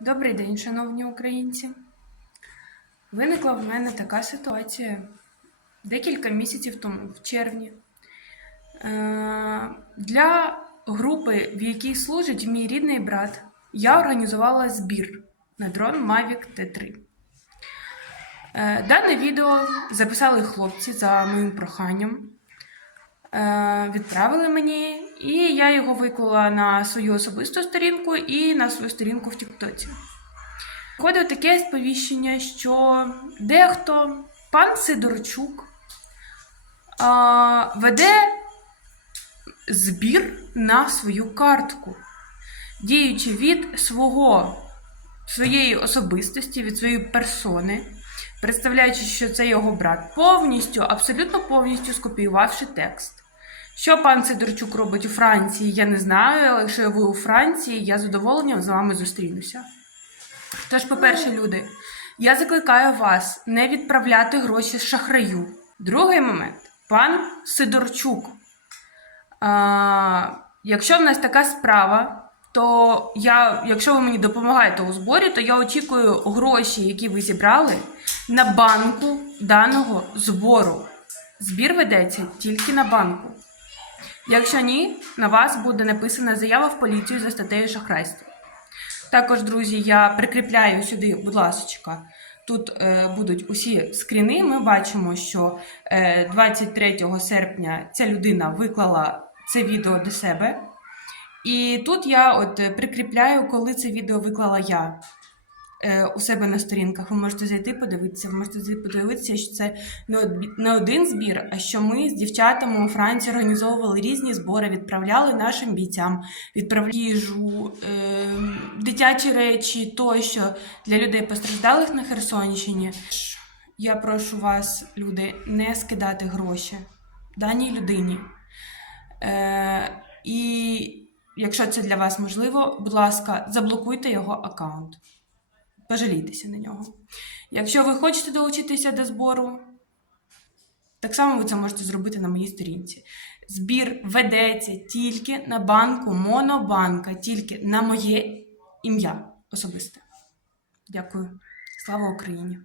Добрий день, шановні українці. Виникла в мене така ситуація декілька місяців тому, в червні. Е, Для групи, в якій служить мій рідний брат, я організувала збір на дрон Mavic T3. Е, Дане відео записали хлопці за моїм проханням. Е, Відправили мені, і я його виклала на свою особисту сторінку і на свою сторінку в Тіктоці. Входить таке сповіщення, що дехто, пан Сидорчук, веде збір на свою картку, діючи від свого, своєї особистості, від своєї персони, представляючи, що це його брат, повністю, абсолютно повністю скопіювавши текст. Що пан Сидорчук робить у Франції, я не знаю, але якщо ви у Франції, я задоволенням з вами зустрінуся. Тож, по-перше, люди, я закликаю вас не відправляти гроші з шахраю. Другий момент, пан Сидорчук. А, якщо в нас така справа, то я, якщо ви мені допомагаєте у зборі, то я очікую гроші, які ви зібрали, на банку даного збору. Збір ведеться тільки на банку. Якщо ні, на вас буде написана заява в поліцію за статтею шахрайства. Також, друзі, я прикріпляю сюди, будь ласка, тут е, будуть усі скріни. Ми бачимо, що е, 23 серпня ця людина виклала це відео до себе. І тут я от прикріпляю, коли це відео виклала я у себе на сторінках. Ви можете зайти подивитися. Ви можете зайти подивитися, що це не один збір, а що ми з дівчатами у Франції організовували різні збори, відправляли нашим бійцям, відправляли їжу, е, дитячі речі тощо для людей постраждалих на Херсонщині. Я прошу вас, люди, не скидати гроші даній людині. Е, і якщо це для вас можливо, будь ласка, заблокуйте його аккаунт. Пожалійтеся на нього. Якщо ви хочете долучитися до збору, так само ви це можете зробити на моїй сторінці. Збір ведеться тільки на банку Монобанка, тільки на моє ім'я особисте. Дякую. Слава Україні!